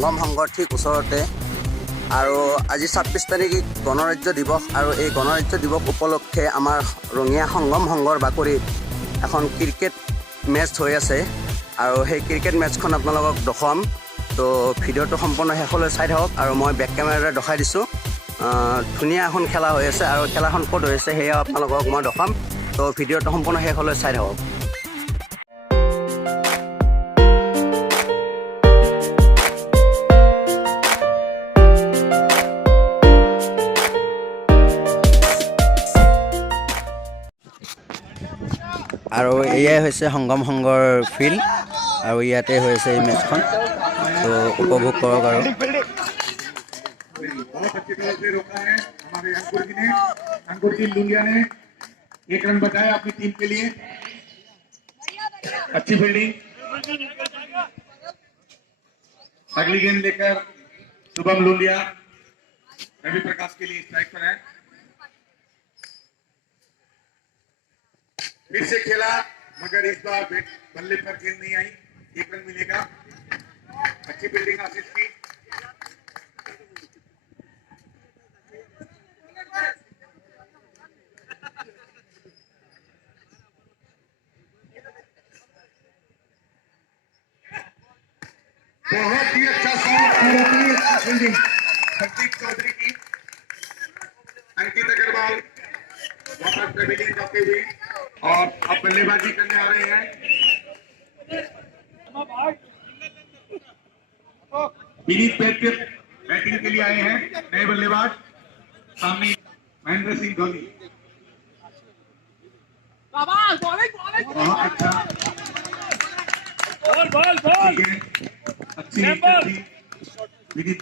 সংগম সংঘৰ ঠিক ওচৰতে আৰু আজি 26 তাৰিখ গণৰাজ্য দিৱস আৰু এই গণৰাজ্য দিৱস উপলক্ষে আমাৰ ৰঙিয়া সংগম সংঘৰ বাকৰিত এখন ক্ৰিকেট মেচ হৈ আছে আৰু সেই ক্ৰিকেট মেচখন আপোনালোকক দেখাম। তো ভিডিঅ'টো সম্পূৰ্ণ শেষলৈ চাই থাকক আৰু মই বেক কেমেৰাৰে দেখাই দিছোঁ। ধুনীয়া এখন খেলা হৈ আছে আৰু খেলাখন ক'ত হৈ আছে সেয়া আপোনালোকক মই দেখাম। তো ভিডিঅ'টো সম্পূৰ্ণ শেষলৈ চাই থাকক। আৰু এয়াই হৈছে সংগম সংঘৰ ফিল্ড আৰু ইয়াতে হৈছে এই মেচখন। তো উপভোগ কৰক আৰু अंकुर की लुंगिया ने 1 रन बचाया अपनी टीम के लिए। अच्छी फील्डिंग। अगली गेंद लेकर शुभम लुंगिया रवि प्रकाश के लिए स्ट्राइक पर है। फिर से खेला मगर इस बार बल्ले पर गेंद नहीं आई। 1 रन मिलेगा। अच्छी फील्डिंग आशीष की। बहुत ही अच्छा शॉट और अपनी अच्छी फील्डिंग हरदीप चौधरी की। अंकित अग्रवाल वापस पेविलियन जाते हुए और अब बल्लेबाजी करने आ रहे हैं। विनीत पैतृक बैटिंग के लिए आए हैं नए बल्लेबाज। सामने महेंद्र सिंह धोनी। बहुत अच्छा अच्छी विनीत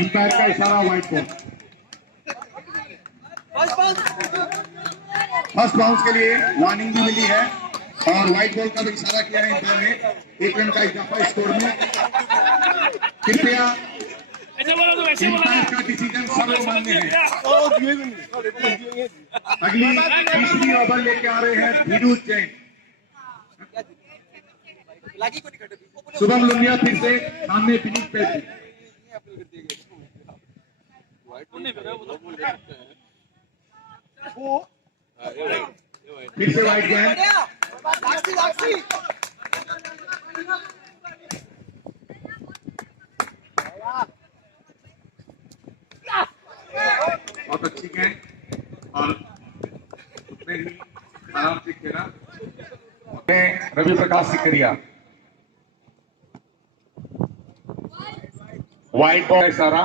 अंपायर का इशारा व्हाइट बॉल। फर्स्ट बाउंस के लिए वार्निंग भी मिली है और व्हाइट बॉल का भी इशारा किया है अंपायर ने। 1 रन का इजाफा स्कोर में। कृपया अंपायर का डिसीजन सर्वमान्य है। अगली तीसरी ओवर लेके आ रहे हैं धीरू जैन। शुभम लुंगिया फिर से सामने विनीत पैतृक। फिर से वाइट गैंड। बहुत अच्छी गेंद और उतने ही आराम से खेला रवि प्रकाश सिकरिया। वाइट बॉल इशारा।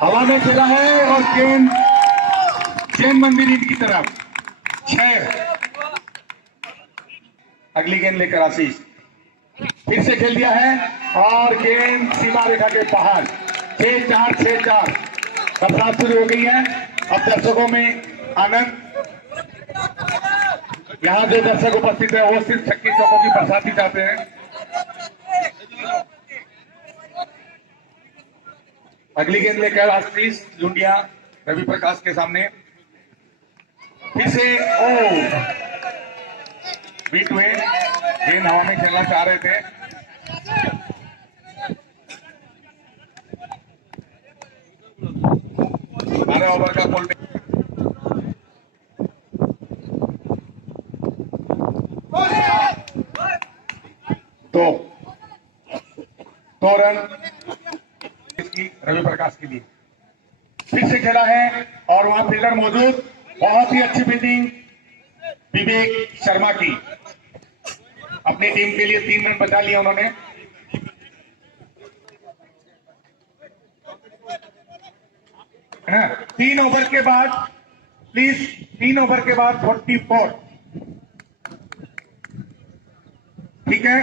हवा में खेला है और गेंद जैन मंदिर की तरफ 6। अगली गेंद लेकर आशीष फिर से खेल दिया है और गेंद सीमा रेखा के बाहर। 6-4 6-4। बरसात शुरू हो गई है। अब दर्शकों में आनंद। यहाँ जो दर्शक उपस्थित है वो सिर्फ छक्की चौकों की बरसाती चाहते हैं। अगली गेंद लेकर आशीष लुंडिया रवि प्रकाश के सामने। फिर से बीट हुए। गेंद हवा में खेलना चाह रहे थे। बारह ओवर का कुल 2 रन रवि प्रकाश के लिए। फिर से खेला है और वहां फील्डर मौजूद। बहुत ही अच्छी फील्डिंग विवेक शर्मा की। अपनी टीम के लिए 3 रन बचा लिया उन्होंने। है ना। 3 ओवर के बाद प्लीज 3 ओवर के बाद 44। ठीक है।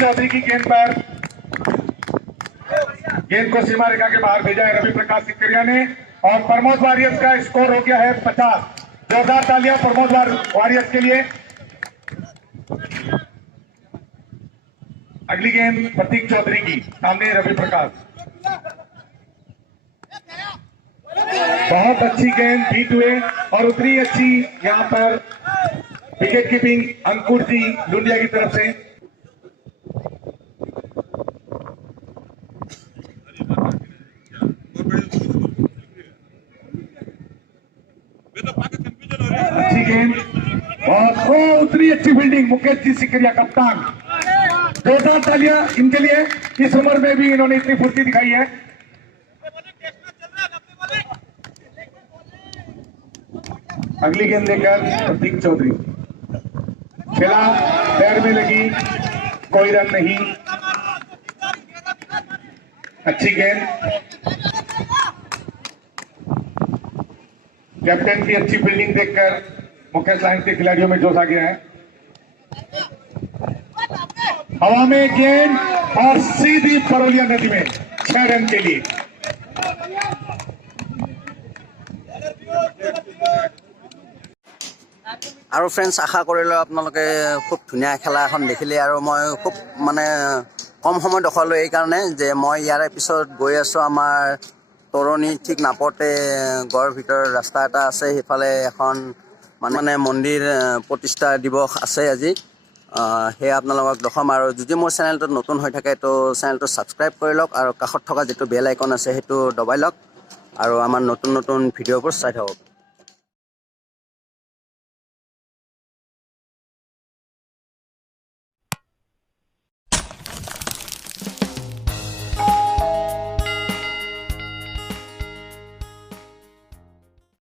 चौधरी की गेंद पर गेंद को सीमा रेखा के बाहर भेजा है रवि प्रकाश सिकरिया ने और प्रमोद वॉरियर्स का स्कोर हो गया है 50। जोरदार तालियां प्रमोद वॉरियर्स के लिए। अगली गेंद प्रतीक चौधरी की, सामने रवि प्रकाश। बहुत अच्छी गेंद बीट हुए और उतनी अच्छी यहां पर विकेट कीपिंग अंकुर जी लुंडिया की तरफ से। अच्छी गेंद और उतनी अच्छी फील्डिंग मुकेश जी सिकरिया कप्तान। जोरदार तालियां इनके लिए, इस उम्र में भी इन्होंने इतनी फुर्ती दिखाई है। अगली गेंद लेकर प्रतीक चौधरी, खेला पैर में लगी, कोई रन नहीं। अच्छी गेंद, कैप्टन की अच्छी फील्डिंग देखकर मुकेश लाइन के खिलाड़ियों में जोश आ गया है। हवा में गेंद और सीधी परौलिया नदी में 6 रन के लिए। আৰু ফ্ৰেণ্ডছ, আশা কৰিলোঁ আপোনালোকে খুব ধুনীয়া খেলা এখন দেখিলে। আৰু মই খুব মানে কম সময় দেখালোঁ এইকাৰণে যে মই ইয়াৰে পিছত গৈ আছোঁ আমাৰ তৰণি ঠিক নাপতে গড়ৰ ভিতৰত ৰাস্তা এটা আছে, সেইফালে এখন মানে মন্দিৰ প্ৰতিষ্ঠা দিৱস আছে আজি। সেয়া আপোনালোকক দেখাম। আৰু যদি মোৰ চেনেলটোত নতুন হৈ থাকে তো চেনেলটো ছাবস্ক্ৰাইব কৰি লওক আৰু কাষত থকা যিটো বেল আইকন আছে সেইটো দবাই লওক আৰু আমাৰ নতুন নতুন ভিডিঅ'বোৰ চাই থাকক।